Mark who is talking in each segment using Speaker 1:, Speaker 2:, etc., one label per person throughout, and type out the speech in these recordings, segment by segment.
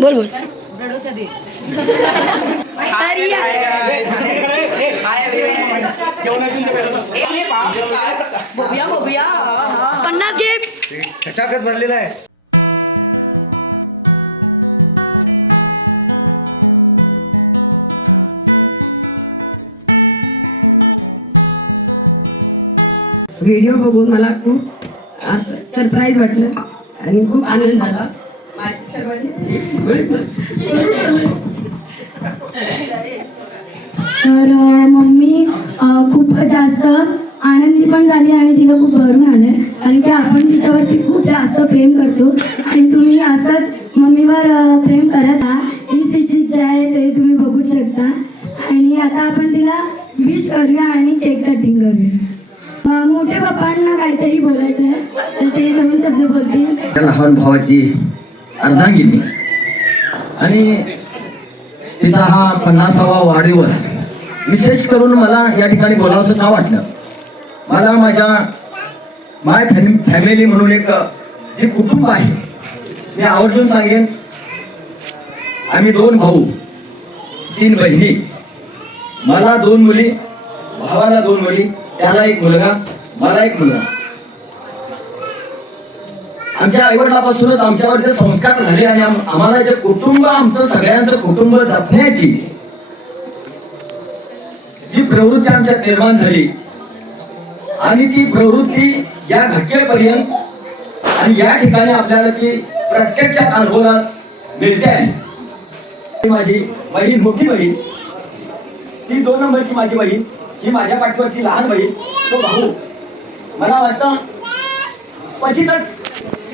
Speaker 1: बोल बोल. पन्नास गिफ्ट
Speaker 2: खचाखच भरलेला आहे.
Speaker 3: व्हिडिओ बघून मला खूप असं सरप्राईज वाटलं आणि खूप आनंद झाला.
Speaker 4: तर मम्मी खूप जास्त आनंदी पण झाली आणि तिला खूप भरून आले. कारण की आपण तिच्यावरती खूप जास्त प्रेम करतो. आणि तुम्ही असंच मम्मीवर प्रेम करत आहात. ही तिची इच्छा आहे ते तुम्ही बघू शकता. आणि आता आपण तिला विश करूया आणि केक कटिंग करूया. मोठ्या पप्पांना काहीतरी बोलायचं आहे तर ते दोन शब्द बोलतील.
Speaker 5: लहान भावाची अर्धांगिनी. आणि तिचा हा पन्नासावा वाढदिवस विशेष करून मला या ठिकाणी बोलावंसं का वाटलं? मला माझ्या माय फॅमिली म्हणून एक जे कुटुंब आहे मी आवर्जून सांगेन आम्ही दोन भाऊ तीन बहिणी मला दोन मुली भावाला दोन मुली त्याला एक मुलगा मला एक मुलगा. आमच्या आईवडिलापासूनच आमच्यावर जे संस्कार झाले आणि आम्हाला जे कुटुंब आमचं सगळ्यांचं कुटुंब जपण्याची जी प्रवृत्ती आमच्यात निर्माण झाली आणि ती प्रवृत्ती या घटकेपर्यंत आणि या ठिकाणी आपल्याला ती प्रत्यक्षात अनुभवाला मिळते आहे. ती माझी बहीण मोठी बहीण ती दोन नंबरची माझी बहीण ही माझ्या पाठीवरची लहान बहीण तो भाऊ. मला वाटतं क्वचितच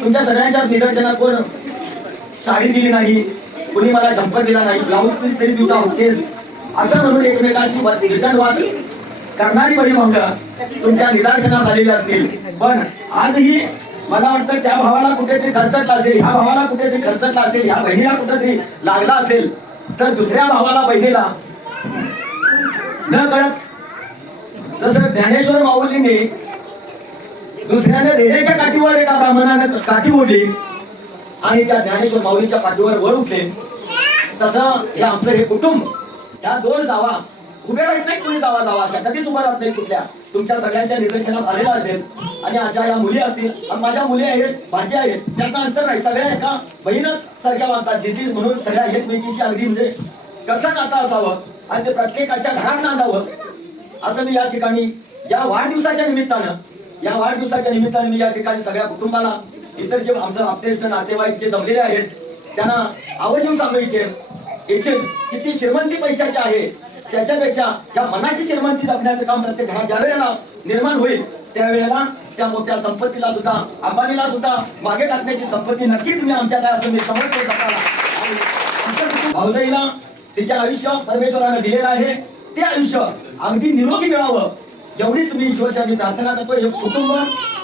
Speaker 5: तुमच्या सगळ्यांच्या निदर्शनात कोण साडी दिली नाही कोणी मला झंपर दिला नाही ब्लाऊज पीस तरी तुझा होतेस असं म्हणून एकमेकांशी वितंडवाद करणारी बरी भावना तुमच्या निदर्शनात आलेली असतील. पण आजही मला वाटतं त्या भावाला कुठेतरी खर्चटला असेल ह्या भावाला कुठेतरी खर्चटला असेल ह्या बहिणीला कुठेतरी लागला असेल तर दुसऱ्या भावाला बहिणीला. न कळत जसं ज्ञानेश्वर माऊलीने दुसऱ्याने रेड्याच्या काठीवर एका ब्राह्मणानं काठी ओढली आणि त्या ज्ञानेश्वर माऊलीच्या पाठीवर वर उठले. तसं हे आमचं हे कुटुंब त्या दोन जावा उभे राहत नाही कोणी जावा जावा अशा कधीच उभा राहत नाही कुठल्या. तुमच्या सगळ्यांच्या निदर्शनात आलेला असेल आणि अशा या मुली असतील. आणि माझ्या मुली आहेत भाजी आहेत त्यांना अंतर नाही. सगळ्या एका बहीणच सारख्या वागतात दिदी म्हणून सगळ्या एकमेकीशी अगदी म्हणजे कसं नातं असावं आणि ते प्रत्येकाच्या घरात नांदावं. असं मी या ठिकाणी या वाढदिवसाच्या निमित्तानं या वाढदिवसाच्या निमित्ताने मी या ठिकाणी सगळ्या कुटुंबाला इतर जे आमचं आपतेष्ट नातेवाईक जे जमलेले आहेत त्यांना आवर्जून सांगू इच्छेन इच्छेन किती श्रीमंती पैशाची आहे. त्याच्यापेक्षा या मनाची श्रीमंती जपण्याचं काम प्रत्येक घरात ज्या वेळेला निर्माण होईल त्यावेळेला त्या मोठ्या संपत्तीला सुद्धा अंबानीला सुद्धा मागे टाकण्याची संपत्ती नक्कीच मी आमच्यात आहे असं मी समजतो स्वतःला. आणि भाऊजाईला तिचे आयुष्य परमेश्वरानं दिलेलं आहे. ते आयुष्य अगदी निरोगी मिळावं. एवढीच मी ईश्वरच्या प्रार्थना करतो एक कुटुंब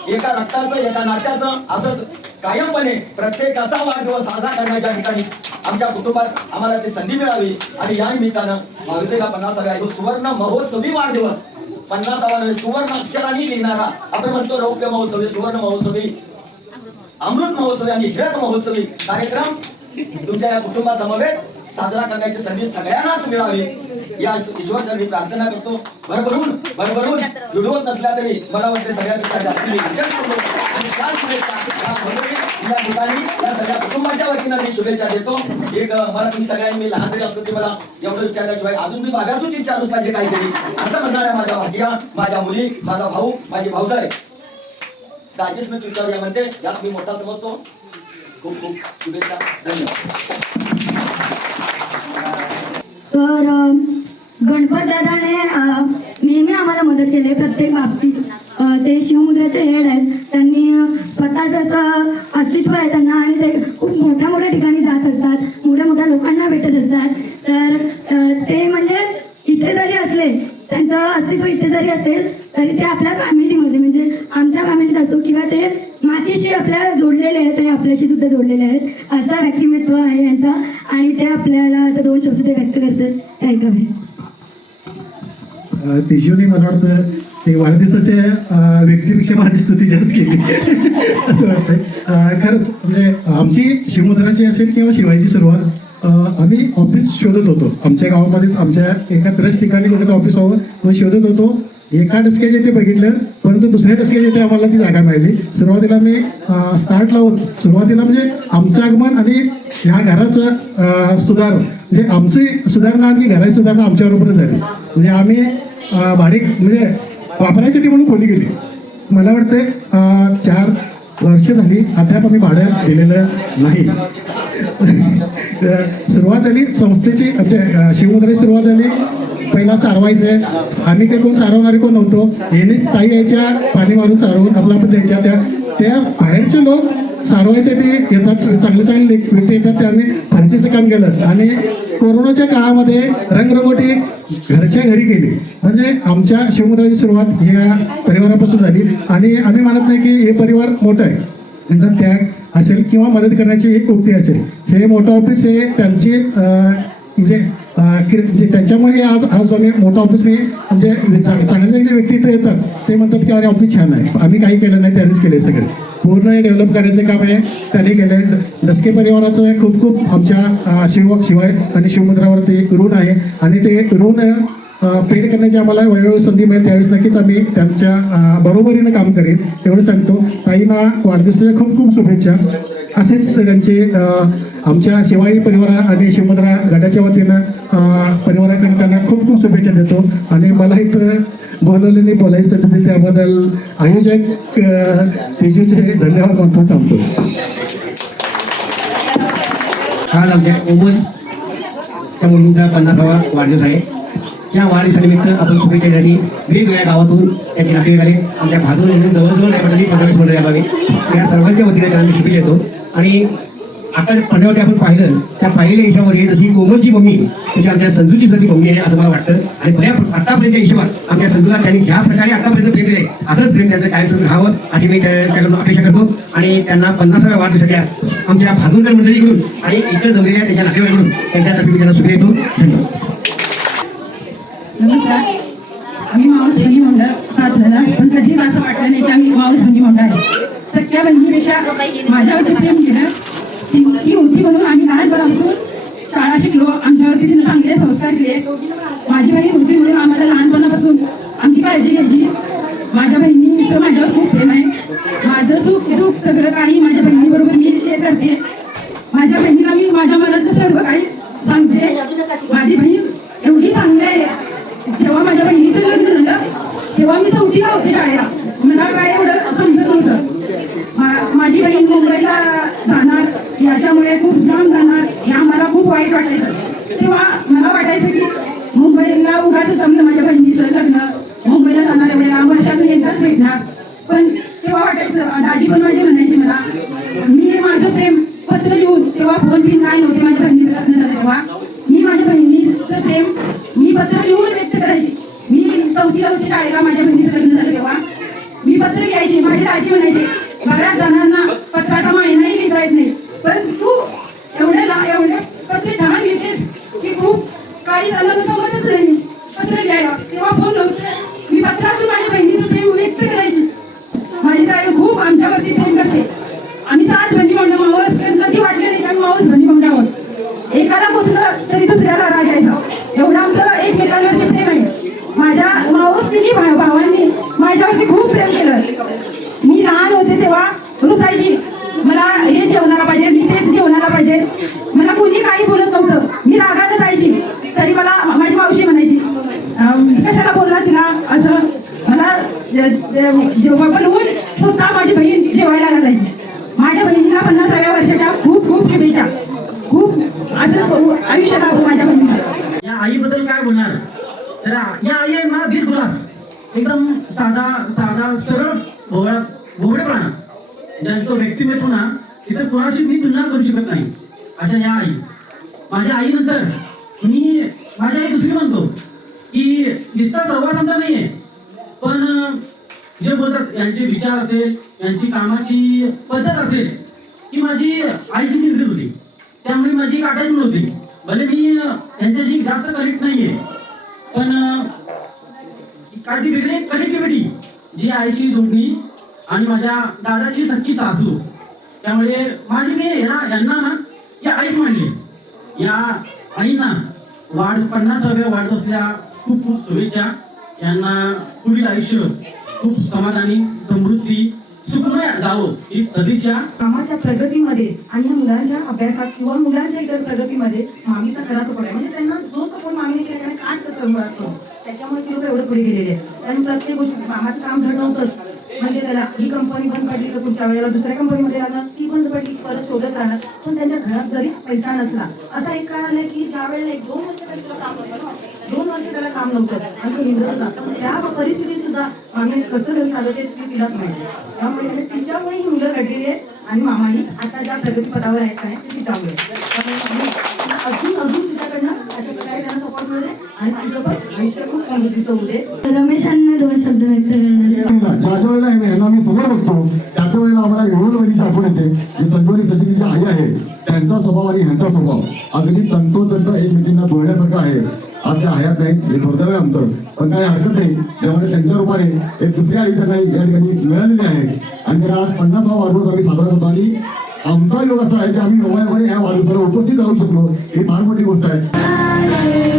Speaker 5: एका रक्ताचं एका नात्याचं असंच कायमपणे प्रत्येकाचा वाढदिवस साजरा करण्याच्या ठिकाणी आमच्या कुटुंबात आम्हाला ती संधी मिळावी. आणि या निमित्तानं भावितेला पन्नासाव्या जो सुवर्ण महोत्सवी वाढदिवस पन्नासावा नव्हे सुवर्ण अक्षरांनी लिहिणारा आपण म्हणतो रौप्य महोत्सवी सुवर्ण महोत्सवी अमृत महोत्सवी आणि हिरक महोत्सवी कार्यक्रम तुमच्या या कुटुंबासमवेत साजरा करण्याची संधी सगळ्यांनाच मिळावी. या ईश्वरचरणी प्रार्थना करतो. भरभरून भरभरून जुडवत नसल्या तरी मला वाटते सगळ्यापेक्षा जास्त मी शुभेच्छा या ठिकाणी या सगळ्या कुटुंबाच्या वतीनं मी शुभेच्छा देतो. एक मला तुम्ही सगळ्यांनी मी लहान तरी असतो की मला एवढं विचारल्याशिवाय अजून मी भाव्यासूच विचारूच पाहिजे काहीतरी असं म्हणणार आहे माझ्या भाजिया माझ्या मुली माझा भाऊ माझी भाऊजाय. राजेश मी तुमच्यावर या म्हणते. यात मी मोठा समजतो. खूप खूप शुभेच्छा. धन्यवाद.
Speaker 4: तर गणपत दादाने नेहमी आम्हाला मदत केली आहे प्रत्येक बाबतीत. ते शिवमुद्राचे हेड आहेत. त्यांनी स्वतः जसं असं अस्तित्व आहे त्यांना आणि ते खूप मोठ्या मोठ्या ठिकाणी जात असतात. मोठ्या मोठ्या लोकांना भेटत असतात. तर ते म्हणजे इथे जरी असले त्यांचं अस्तित्व इथे जरी असेल तरी ते आपल्या फॅमिलीमध्ये म्हणजे आमच्या फॅमिलीत असो किंवा ते मातीशी आपल्याला जोडलेले आहेत आणि आपल्याशी सुद्धा जोडलेले आहेत. असा व्यक्तिमत्व आहे यांचा. आणि ते आपल्याला आता दोन शब्द ते व्यक्त करतात. काय ऐकावे
Speaker 6: तिजोनी मला वाटतं ते वाढदिवसाच्या व्यक्तीपेक्षा माझी स्तुती जास्त केली. असं वाटतंय. खरंच म्हणजे आमची शिवमुद्राची असेल किंवा शिवायची सुरुवात आम्ही ऑफिस शोधत होतो. आमच्या गावामध्येच आमच्या एका बऱ्याच ठिकाणी कुठं ऑफिस व्हावं शोधत होतो. एका डस्क्याच्या ते बघितलं परंतु दुसऱ्या डस्क्याच्या ते आम्हाला ती जागा मिळाली. सुरुवातीला मी स्टार्ट लावून सुरुवातीला म्हणजे आमचं आगमन आणि ह्या घराचं सुधार म्हणजे आमची सुधारणा आणि घराची सुधारणा आमच्याबरोबरच झाली. म्हणजे आम्ही भाडे म्हणजे वापरायसाठी म्हणून खोली गेली. मला वाटतं चार वर्ष झाली अद्याप आम्ही भाडं दिलेलं नाही. सुरुवात झाली संस्थेची म्हणजे शिवमुद्राची सुरुवात झाली. पहिला सारवायचं आम्ही ते कोण सारवणारे कोण नव्हतो. याने ताई यायच्या पाणी मारून सारवून आपला आपण द्यायच्या त्या त्या बाहेरचे लोक सारवायसाठी येतात चांगले चांगले व्यक्ती येतात त्याने फरशीचं काम केलं. आणि कोरोनाच्या काळामध्ये रंगरंगोटी घरच्या घरी केली म्हणजे आमच्या शिवमुद्राची सुरुवात या परिवारापासून झाली. आणि आम्ही मानत नाही की हे परिवार मोठं आहे. त्यांचा त्याग असेल किंवा मदत करण्याची एक उक्ती असेल. हे मोठं ऑफिस हे त्यांची म्हणजे म्हणजे त्याच्यामुळे हे आज आज आम्ही मोठं ऑफिस मी म्हणजे, म्हणजे चांगले चांगले व्यक्ती इथे येतात ते म्हणतात की अरे ऑफिस छान आहे. आम्ही काही केलं नाही त्यांनीच केले सगळे. पूर्ण हे डेव्हलप करायचं काम आहे. त्यांनी केलं डस्के परिवाराचं खूप खूप आमच्या अं, शिवाय आणि शिवमुद्रावरती ऋण आहे. आणि ते ऋण पेड करण्याची आम्हाला वेळोवेळी संधी मिळेल. त्यावेळेस नक्कीच आम्ही त्यांच्या बरोबरीनं काम करेन एवढं सांगतो. ताईंना वाढदिवसाच्या खूप खूप शुभेच्छा. असेच त्यांचे आमच्या शिवाई परिवारा आणि शिवमद्रा गटाच्या वतीनं अं, परिवाराकडे खूप खूप शुभेच्छा देतो. आणि मला इथं बोलवलेले नाही बोलायचं तिथे त्याबद्दल आयोजक तेजूचे धन्यवाद मानतो थांबतो.
Speaker 7: काल आमच्या ओमन त्या मुलींचा पन्नासावा वाढदिवस आहे. या वाढदिवसानिमित्त आपण शुभेच्छेसाठी वेगवेगळ्या गावातून त्यांचे नातेवाईक आले. आमच्या भाजून जवळजवळ नाही म्हटलं पंधरा मंडळी या सर्वांच्या वतीने त्यांना शुभेच्छा देतो. आणि आपण पडद्यावरती आपण पाहिलं त्या पाहिलेल्या हिशोबामध्ये जशी कोमलची मम्मी तशी आमच्या संजूची सती मम्मी आहे असं मला वाटतं. आणि बऱ्या आतापर्यंतच्या हिशोबात आमच्या संजूला त्यांनी ज्या प्रकारे आतापर्यंत प्रेम दिले असंच प्रेम त्यांचं कायम राहावं अशी मी त्या- त्याकडून अपेक्षा करतो. आणि त्यांना पन्नासाव्या वाढदिवसाच्या आमच्या भाजूनकर मंडळीकडून आणि इतर जमलेल्या त्यांच्या नातेवाईकडून त्यांच्यातर्फे मी त्यांना शुभेच्छा देतो. धन्यवाद.
Speaker 8: नमस्कार. आम्ही माऊस बहिणी मंडळ साथ झाला पण कधीच असं वाटलं नाही की आम्ही माऊस बहिणी मंडळ आहे त्या बहिणीपेक्षा माझ्यावरती प्रेम केलं ती होती म्हणून आम्ही लहानपणापासून शाळा शिकलो आमच्यावरती तिने चांगले संस्कार दिले. माझी बहीण होती म्हणून आम्हाला लहानपणापासून आमची काळजी घ्यायची. माझ्या बहिणीचं माझ्यावर खूप प्रेम आहे. माझं सुख दुःख सगळं काही माझ्या बहिणीबरोबर मी शेअर करते. माझ्या बहिणीला मी माझ्या मनातलं सर्व काही सांगते. माझी बहीण एवढी चांगली आहे. जेव्हा माझ्या बहिणीचं लग्न झालं तेव्हा मी चौथीला होते शाळेला. मला काय एवढं समजत नव्हतं. माझी बहीण मुंबईला जाणार याच्यामुळे खूप जाम जाणार हे आम्हाला खूप वाईट वाटायचं. तेव्हा मला वाटायचं की मुंबईला उगाच जमलं माझ्या बहिणीचं लग्न. मुंबईला जाणार वेळेला वर्षातून एकदाच भेटणार. पण तेव्हा वाटायचं दाजी पण माझी म्हणायची मला मी माझं प्रेम पत्र लिहून तेव्हा फोन बिन काय नव्हते माझ्या बहिणीचं लग्न झालं तेव्हा? मी माझ्या बहिणीचं प्रेम मी पत्र लिहून व्यक्त करायची. मी चौथीला होती शाळेला माझ्या बहिणीचं लग्न झालं तेव्हा. मी पत्र घ्यायची माझी दाजी म्हणायची
Speaker 9: इतर कोणाशी मी तुलना करू शकत नाही. अशा या आई. माझ्या आईनंतर मी माझी आई दुसरी म्हणतो की इतका सहवास आमचा नाहीये. पण जे बोलतात यांचे विचार असेल यांची कामाची पद्धत असेल ती माझी आईची निगडीत होती. त्यामुळे माझी एक नव्हती भले मी त्यांच्याशी जास्त कनेक्ट नाहीये पण काय ती वेगळी कनेक्टिव्हिटी जी आईशी जोडणी आणि माझ्या दादाची सख्खी सासू त्यामुळे माझी मी यांना यांना ना या आई मांडली या आईना वाढ पन्नासाव्या वाढदिवसाच्या खूप खूप शुभेच्छा. यांना पुढील आयुष्य खूप समाधानी समृद्धी सुखमय जावं ही सदिच्छा.
Speaker 10: कामाच्या प्रगतीमध्ये आणि या मुलांच्या अभ्यासात किंवा मुलांच्या इतर प्रगतीमध्ये मामीचा खरा सपोर्ट आहे. म्हणजे त्यांना जो सपोर्ट मामीने केला त्याने काय कसं त्याच्यामुळे ती लोक एवढं पुढे गेलेले आहेत. कारण प्रत्येक गोष्टी मामाचं काम घड म्हणजे त्याला ही कंपनी बंद पडली तर पुढच्या वेळेला दुसऱ्या कंपनीमध्ये लागणार ती बंद पडली परत शोधत राहणार. पण त्यांच्या घरात जरी पैसा नसला असा एक काळ आला की ज्या वेळेला एक दोन वर्ष तरी तुला काम नव्हतं दोन वर्ष त्याला काम नव्हतं. आणि तो हिंद्रत होता. त्या परिस्थितीत सुद्धा मामी कसं घर चालवते ते तिलाच माहिती त्यामुळे म्हणजे तिच्यामुळे ही मुलं घडलेली आहेत आणि मामाही आता ज्या प्रगतीपदावर यायचं आहे ते तिच्यामुळे. अजून अजून तिच्याकडनं अशा प्रकारे त्यांना सपोर्ट मिळते आणि तिचं पण आयुष्य खूप समृद्धीचं होऊ दे
Speaker 6: रमेशांना दोन शब्द व्यक्त करणार
Speaker 11: ज्या ज्या वेळेला हे यांना मी समोर बघतो त्याच वेळेला आम्हाला एवढं आठवण येते. की संतोरी सचिनी जी आई आहे त्यांचा स्वभाव आणि ह्यांचा स्वभाव. अगदी तंतोतंत एकमेकींना जोडण्यासारखा आहे. आज त्या हयात नाही हे दुर्दैव आहे आमचं. पण काही हरकत नाही त्यामुळे त्यांच्या रूपाने एक दुसऱ्या आई त्यांना या ठिकाणी मिळालेली आहे. आणि त्याला आज पन्नासावा वाढदिवस आम्ही साजरा करतो आणि आमचा योग असा आहे की आम्ही नोव्हेंबर या वाढदिवसाला उपस्थित राहू शकलो. ही फार मोठी गोष्ट आहे.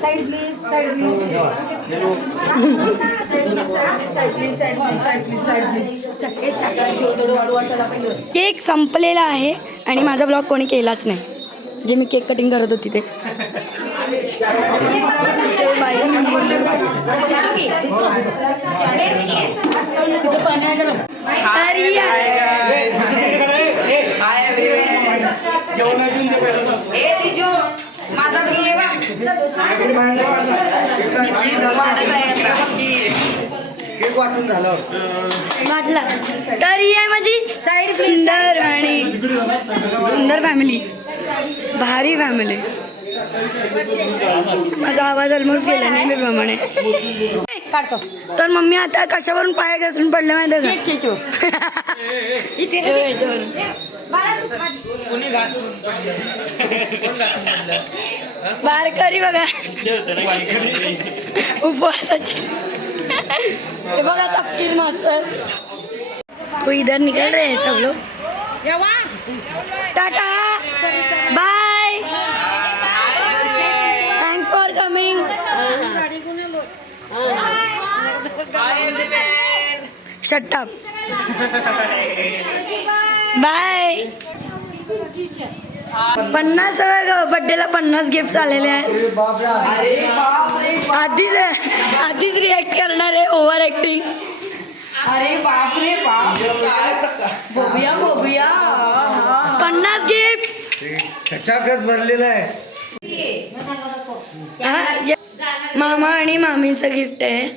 Speaker 4: साईड केक संपलेला आहे आणि माझा ब्लॉग कोणी केलाच नाही. जे मी केक कटिंग करत होती ते. ते बाई वाटला तर ही आहे माझी साईड सुंदर आणि सुंदर फॅमिली भारी फॅमिली माझा आवाज ऑलमोस्ट गेला नेहमीप्रमाणे काढतो. तर मम्मी आता कशावरून पाय घसरून पडले माहिती का? इथे याच्यावरून. बारकरी बघा. उपवासाची. हे बघा तपकीर मास्तर तो इधर निकल रहे हैं सब लोग. Tata. Bye thanks for coming shut up bye पन्नास बड्डेला पन्नास गिफ्ट आलेले आहेत. आधीच आधीच रिॲक्ट करणार आहे ओव्हर ऍक्टिंग
Speaker 1: अरे बापरे बाप.
Speaker 4: पन्नास गिफ्ट
Speaker 2: भरलेला आहे.
Speaker 4: मामा आणि मामीचं गिफ्ट आहे.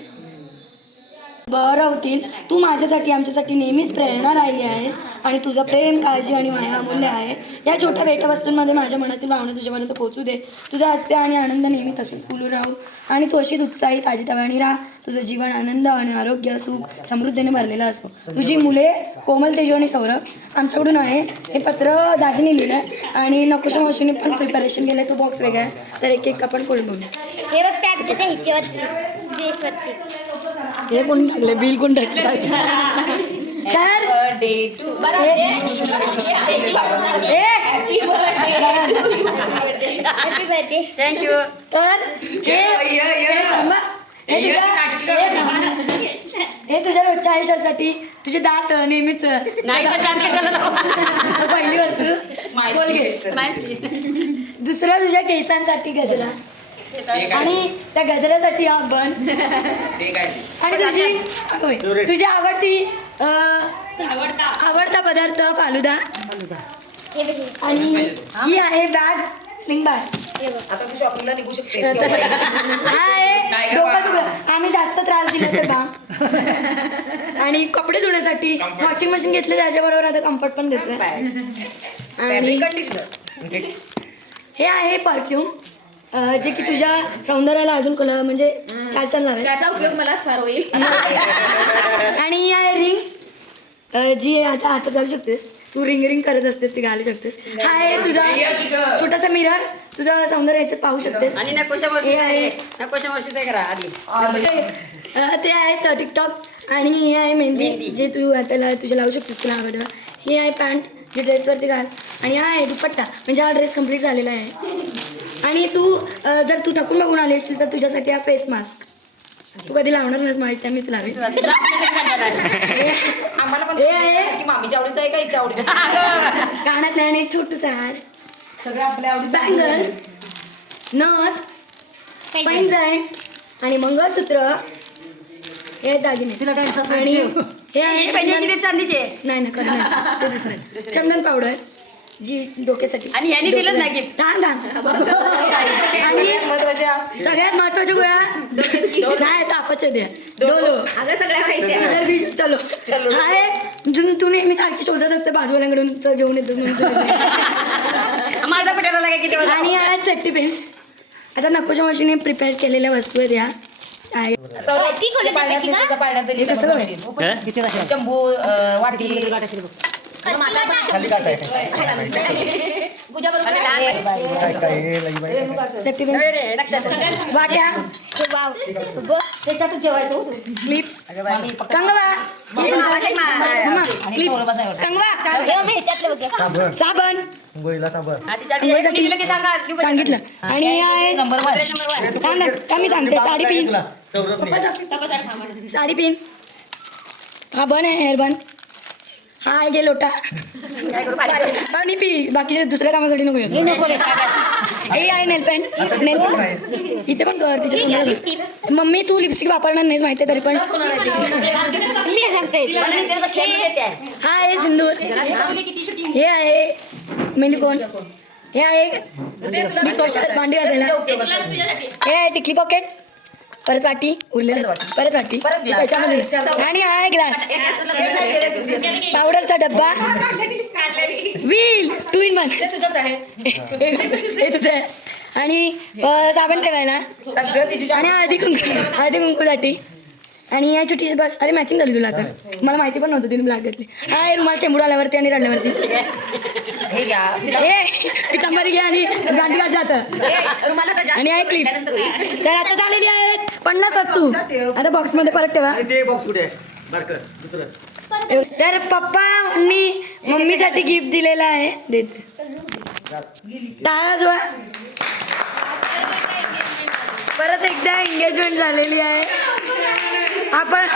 Speaker 4: बरं होतील तू माझ्यासाठी आमच्यासाठी नेहमीच प्रेरणा राहिली आहेस आणि तुझं प्रेम काळजी आणि माया अमूल्य आहे. या छोट्या भेटवस्तूंमध्ये माझ्या मनातील भावना तुझ्यापर्यंत पोहोचू दे. तुझा हस्ते आणि आनंद नेहमी तसंच फुलू राहू. आणि तू अशीच उत्साही ताजीतवाणी राह. राहा तुझं जीवन आनंद आणि आरोग्य सुख समृद्धीने भरलेलं असो. तुझी मुले कोमल तेजू आणि सौरभ आमच्याकडून आहे. हे पत्र दाजीने लिहिलं आहे आणि नकोशा मावशीने पण प्रिपरेशन केलं तो बॉक्स वेगळा आहे. तर एक एक आपण खोलून
Speaker 12: हे बघ पॅक हिच्यावरची ड्रेसवरची
Speaker 4: हे कोण टाकले बिल कोण टाकले तर
Speaker 3: थँक्यू
Speaker 4: तर हे हे. हे तुझ्या हे. हे रोजच्या आयुष्यासाठी तुझे दात नेहमीच
Speaker 3: नाही
Speaker 4: पहिली वस्तू. कोलगेट दुसऱ्या तुझ्या केसांसाठी गजरा. आणि त्या गजऱ्यासाठी हा बन. आणि तुझी तुझी आवडती आवडता. पदार्थ फालुदा. आणि ही आहे बॅग स्लिंग बॅग.
Speaker 1: आता तू शॉपिंगला निघू शकते.
Speaker 4: हा आम्ही जास्त त्रास दिला तर बा. आणि कपडे धुण्यासाठी वॉशिंग मशीन घेतले त्याच्याबरोबर आता कम्फर्ट पण देतोय आणि हे आहे परफ्यूम जे की तुझ्या सौंदर्याला अजून कलर म्हणजे चार चार लावेल
Speaker 3: त्याचा उपयोग मलाच फार होईल.
Speaker 4: आणि ही आहे रिंग जी आता आता घालू शकतेस. तू रिंग रिंग करत असते ती घालू शकतेस. हा आहे तुझा छोटासा मिरर तुझं सौंदर्य याच्यात पाहू शकतेस.
Speaker 3: आणि नकोशा
Speaker 4: हे
Speaker 3: वर्षी
Speaker 4: आहे.
Speaker 3: नकोशा वर्षी ते करा आधी.
Speaker 4: अ, ते आहे टिकटॉक आणि हे आहे मेहंदी जे तू त्याला तुझ्या लावू शकतेस तुला हवं तेव्हा हे आहे पॅन्ट जे ड्रेसवरती घाल. आणि हा आहे दुपट्टा म्हणजे हा ड्रेस कंप्लीट झालेला आहे. आणि तू अ, जर तू थकून बघून आली असशील तर तुझ्यासाठी हा फेस मास्क. तू कधी लावणार नाहीस माहिती आहे मीच लावेल
Speaker 1: आम्हाला पण
Speaker 4: हे आहे
Speaker 1: की मामीच्या आवडीचं आहे का हिच्या आवडीचं आहे?
Speaker 4: कानातले आणि एक छोटूसा हार
Speaker 1: सगळं आपल्या आवडीचं
Speaker 4: बँगल्स नथ पैंजण आणि मंगळसूत्र हे दागिने. आणि हे आहे चंदन
Speaker 3: चांदीचे
Speaker 4: नाही ना खरं नाही. ते दुसरं आहे. चंदन पावडर. जी डोक्यासाठी.
Speaker 3: आणि यांनी दिलंच नाही gift.
Speaker 4: थांब थांब आणि
Speaker 1: सगळ्यात महत्त्वाच्या
Speaker 4: सगळ्यात महत्त्वाच्या गोळ्या नाही तापाच्या द्या डोलो.
Speaker 3: अगं सगळ्या माहिती आहे.
Speaker 4: चलो. आहे. जुन तू नेहमी सारखी शोधत असते बाजूवाल्यांकडून. चल घेऊन येतो म्हणून.
Speaker 3: माझा पटायला लागे किती वाजता?
Speaker 4: आणि ह्या आहेत सेफ्टी पेन्स आता नकोच्या मशीने प्रिपेअर केलेल्या वस्तू आहेत या. आहे.
Speaker 1: पाळण्यात
Speaker 4: कसं होय?
Speaker 1: चंबू अं, वाटी.
Speaker 4: सेफ्टी वाट्या
Speaker 1: त्याच्यातच जेवायचं
Speaker 4: क्लिप्स कंगवा क्लिप कंगवा साबण. सांगितलं आणि हे आहे थांब ना, थांब मी सांगते साडी पिन साडी पिन हा बन आहे हेअर बन हा आहे गे लोटा आणि पी. बाकीचे दुसऱ्या कामासाठी नको येऊ. हे आहे नेल पेंट नेल पेंट इथे पण कर तिच्या मम्मी तू लिपस्टिक वापरणार नाहीस माहिती तरी पण. हा आहे सिंदूर. हे आहे. मेहंदी कोण? हे आहे. भांडी घासायला. हे आहे टिकली पॉकेट. परत वाटी उरलेलं. परत वाटी. त्याच्यामध्ये. आणि आहे. ग्लास पावडरचा डब्बा. व्हील टू इन वन हे तुझं. आहे. आणि साबण ठेवायला. आणि हळदी कुंकू हळदी कुंकूसाठी. आणि या छोटीशी बस अरे मॅचिंग झाली तुला आता. मला माहिती पण नव्हतं तिने ब्लॅक घातली. हा हे रुमाल चेंबूड आल्यावरती आणि रडल्यावरती
Speaker 1: हे घ्या.
Speaker 4: पितांबरी घे आणि गांधी घात जातं आणि आहे क्लिप तर आता झालेली आहेत पन्नास वस्तू. आता बॉक्समध्ये परत ठेवा.
Speaker 2: ते बॉक्स कुठे? आहे बारकर दुसरं.
Speaker 4: तर पप्पांनी मम्मीसाठी गिफ्ट दिलेलं आहे. देत. टाळा वाजवा. परत एकदा एंगेजमेंट झालेली आहे. आपण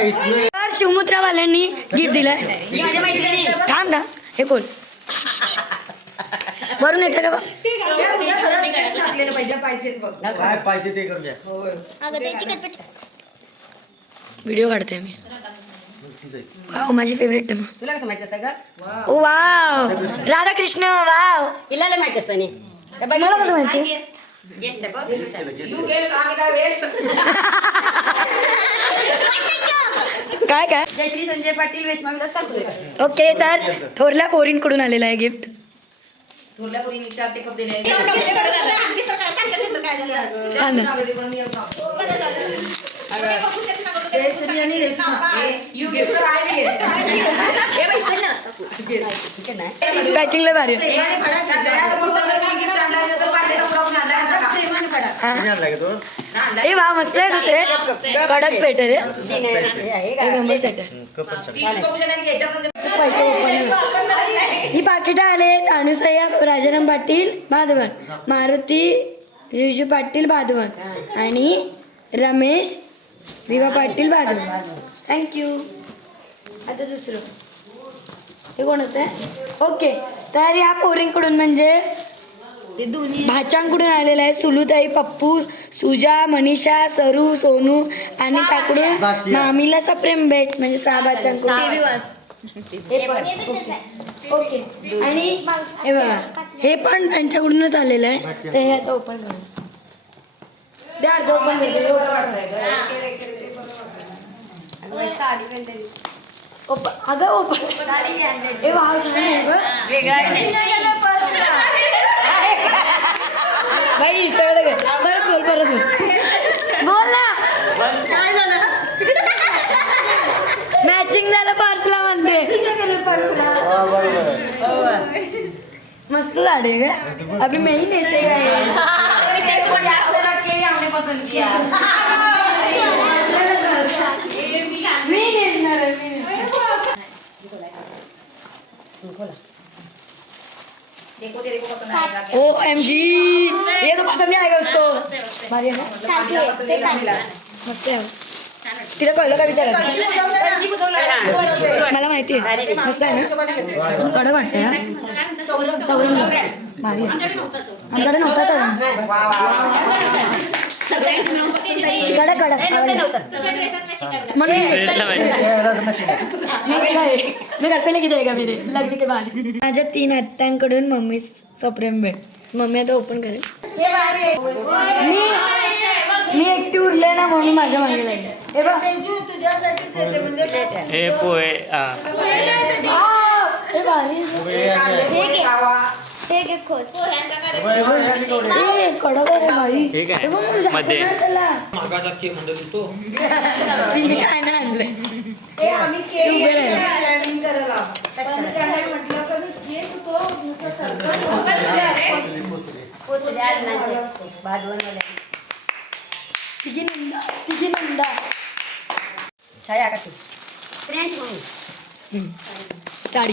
Speaker 2: इथनं
Speaker 4: तर शिवमुद्रावाल्यांनी गिफ्ट दिलंय. थांब थांब हे कोण? वरून येते का
Speaker 2: पाहिजे
Speaker 4: व्हिडिओ काढते मी. वाव माझी फेवरेट आहे
Speaker 3: तुला कसं माहिती असतं का
Speaker 4: ओ वाव राधाकृष्ण वाव
Speaker 3: हिला लय माहिती असतं नी.
Speaker 4: मला कसं माहिती. काय काय
Speaker 3: जयश्री संजय पाटील रेशमा विलास तारपुरे
Speaker 4: ओके तर थोरल्या पोरींकडून आलेलं आहे गिफ्ट
Speaker 3: थोरल्या पोरीने चार ते कप दिले
Speaker 4: भारी आहे.
Speaker 2: तुम्ही आणलाय का तो
Speaker 4: ए वा मस्त आहे दुसरे कडक एक नंबर पैसे ओपन ही पाकिटं आले अनुसया राजाराम पाटील बाधवन मारुती रिजू पाटील बाधवन आणि रमेश विवा पाटील बाधवन थँक्यू आता दुसरं. हे कोण होतं? ओके तर या पोरींकडून म्हणजे भाच्यांकडून आलेलं आहे. सुलुताई पप्पू सुजा मनीषा सरू सोनू आणि त्याकडून मामीला सप्रेम भेट म्हणजे सहा भाच्यांकडून. हे पण. ओके आणि हे बघा हे पण त्यांच्याकडूनच आलेलं आहे. ते आता ओपन करू. द्या अर्ध ओपन अगं ओपन हे वाव छान आहे गं. बाई हिच्याकडे घे. परत बोल परत बोल. बोल ना. काय झालं मॅचिंग झालं पर्सला म्हणते मस्त झाडे ग. अभी मैं ही नेसे मी मी नेसणार. ओ एम जी ये तो पसंद नहीं आएगा उसको? मस्त आहे. तिला कळलं का विचारा मला माहिती आहे. मस्त आहे ना? कडक वाटतं चौरंग. आमच्याकडे नव्हता चौरंग कडक कडक आवडला. म्हणून मी मी काय मी घर पे लेके जाएगा मेरे लग्न के बाद माझ्या तीन आत्यांकडून मम्मी सप्रेम भेट. मम्मी आता ओपन करेल. मी मी एकटी उरले ना म्हणून माझ्या मागे लागले. हे बघ.
Speaker 13: हे पोहे हा.
Speaker 4: आ, हे भारी. आहे. ए, कडक आहे रे भाई
Speaker 13: हे काय?
Speaker 4: हे बघ, मला जास्त
Speaker 13: मध्ये.
Speaker 4: नाही त्याला. तिने काय नाही आणलंय ते उभे राहिले. तिघी नंदा तिघी नंदा हम्म. साडी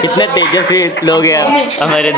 Speaker 13: कितना तेजस्वी लोग हैं हमारे